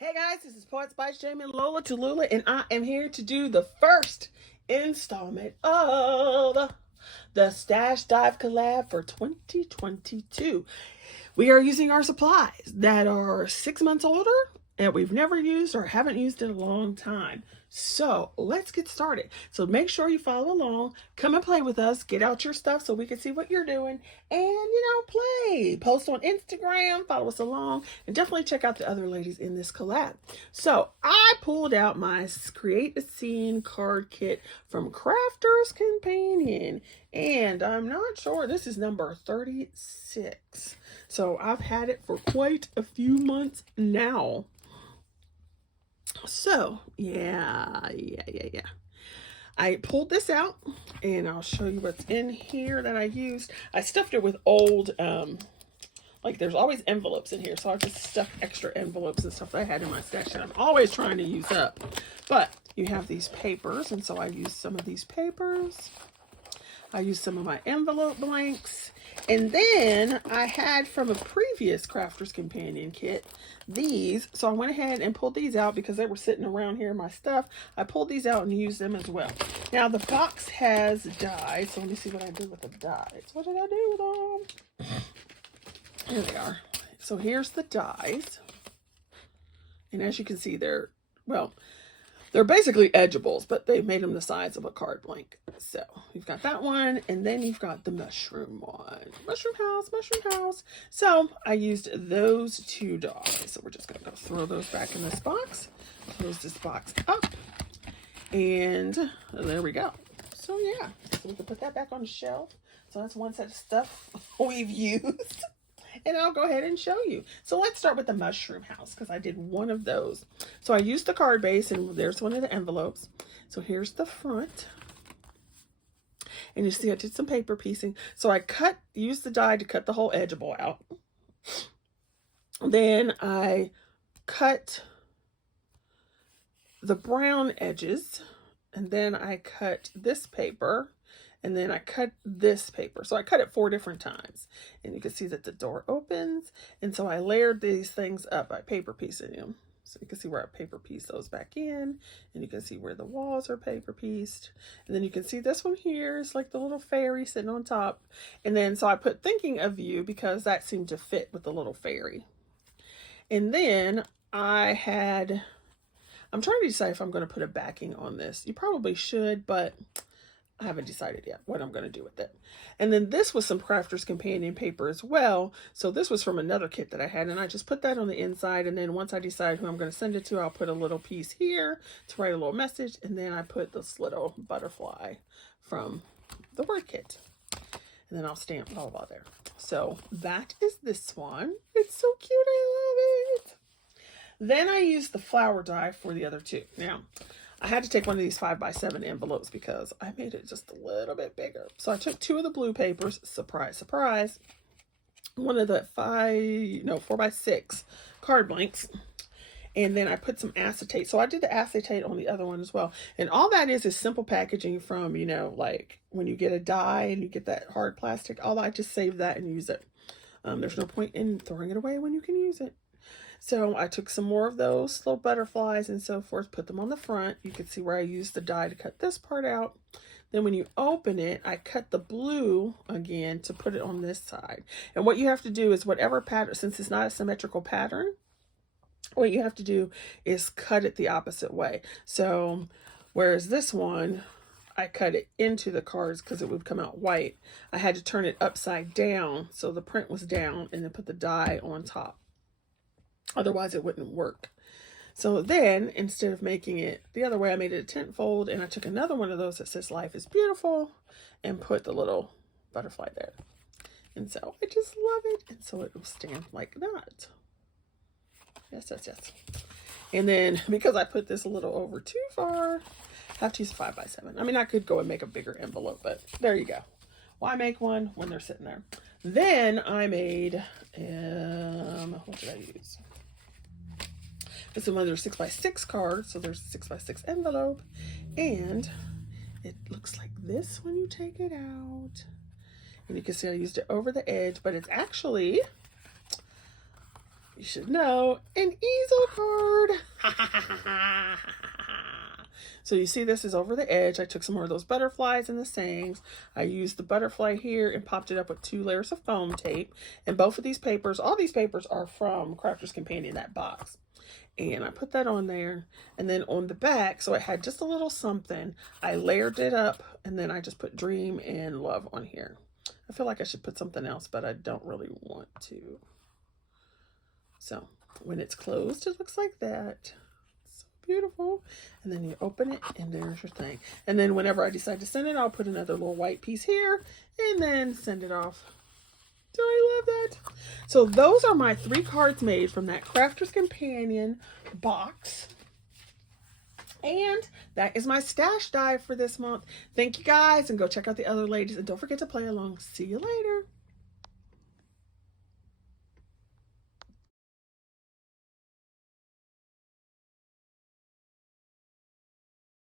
Hey guys, this is Poetspice, Jamie, Lola, Tallulah, and I am here to do the first installment of the Stash Dive collab for 2022. We are using our supplies that are 6 months older and we've never used or haven't used in a long time. So let's get started. So make sure you follow along, come and play with us, get out your stuff so we can see what you're doing, and play. Post on Instagram, follow us along, and definitely check out the other ladies in this collab. So I pulled out my Create a Scene card kit from Crafter's Companion, and I'm not sure, this is number 36. So I've had it for quite a few months now. So yeah. I pulled this out and I'll show you what's in here that I used. I stuffed it with old, like there's always envelopes in here. So I just stuffed extra envelopes and stuff that I had in my stash that I'm always trying to use up. But you have these papers, and so I used some of these papers. I used some of my envelope blanks. And then I had from a previous Crafter's Companion kit these. So I went ahead and pulled these out because they were sitting around here in my stuff. I pulled these out and used them as well. Now the box has dies. So let me see what I did with the dies. What did I do with them? Here they are. So here's the dies. And as you can see, they're basically edgeables, but they made them the size of a card blank. So you've got that one, and then you've got the mushroom one. Mushroom house. So I used those two dies. So we're just going to go throw those back in this box. Close this box up. And there we go. So yeah, so we can put that back on the shelf. So that's one set of stuff we've used. And I'll go ahead and show you. So let's start with the mushroom house because I did one of those. So I used the card base, and there's one of the envelopes. So here's the front. And you see I did some paper piecing. So I used the die to cut the whole edgeable out. Then I cut the brown edges. And then I cut this paper. And then I cut this paper. So I cut it 4 different times. And you can see that the door opens. And so I layered these things up by paper piecing them. So you can see where I paper piece those back in. And you can see where the walls are paper pieced. And then you can see this one here is like the little fairy sitting on top. And then so I put Thinking of You because that seemed to fit with the little fairy. And then I'm trying to decide if I'm going to put a backing on this. You probably should, but I haven't decided yet what I'm going to do with it. And then this was some Crafter's Companion paper as well. So this was from another kit that I had, and I just put that on the inside. And then once I decide who I'm going to send it to, I'll put a little piece here to write a little message. And then I put this little butterfly from the word kit. And then I'll stamp blah, blah, blah there. So that is this one. It's so cute. I love it. Then I used the flower die for the other two. Now, I had to take one of these 5x7 envelopes because I made it just a little bit bigger. So I took 2 of the blue papers, surprise, surprise. One of the 4x6 card blanks. And then I put some acetate. So I did the acetate on the other one as well. And all that is simple packaging from, like when you get a die and you get that hard plastic, I just save that and use it. There's no point in throwing it away when you can use it. So I took some more of those little butterflies and so forth, put them on the front. You can see where I used the die to cut this part out. Then when you open it, I cut the blue again to put it on this side. And what you have to do is whatever pattern, since it's not a symmetrical pattern, what you have to do is cut it the opposite way. So whereas this one, I cut it into the cards because it would come out white. I had to turn it upside down so the print was down and then put the die on top. Otherwise it wouldn't work. So then instead of making it the other way, I made it a tent fold, and I took another one of those that says Life is Beautiful and put the little butterfly there. And so I just love it. And so it will stand like that. Yes. And then because I put this a little over too far, I have to use a 5x7. I mean, I could go and make a bigger envelope, but there you go. Why make one when they're sitting there? Then I made, what did I use? This is one of their 6x6 cards, so there's a 6x6 envelope, and it looks like this when you take it out. And you can see I used it over the edge, but it's actually, you should know, an easel card. So you see this is over the edge. I took some more of those butterflies and the sayings. I used the butterfly here and popped it up with 2 layers of foam tape. And both of these papers, all these papers are from Crafter's Companion, that box. And I put that on there. And then on the back, so it had just a little something, I layered it up, and then I just put dream and love on here. I feel like I should put something else, but I don't really want to. So when it's closed, it looks like that. Beautiful. And then you open it and there's your thing. And then whenever I decide to send it, I'll put another little white piece here and then send it off. Do I love that? So those are my 3 cards made from that Crafter's Companion box. And that is my stash dive for this month. Thank you guys, and go check out the other ladies, and don't forget to play along. See you later.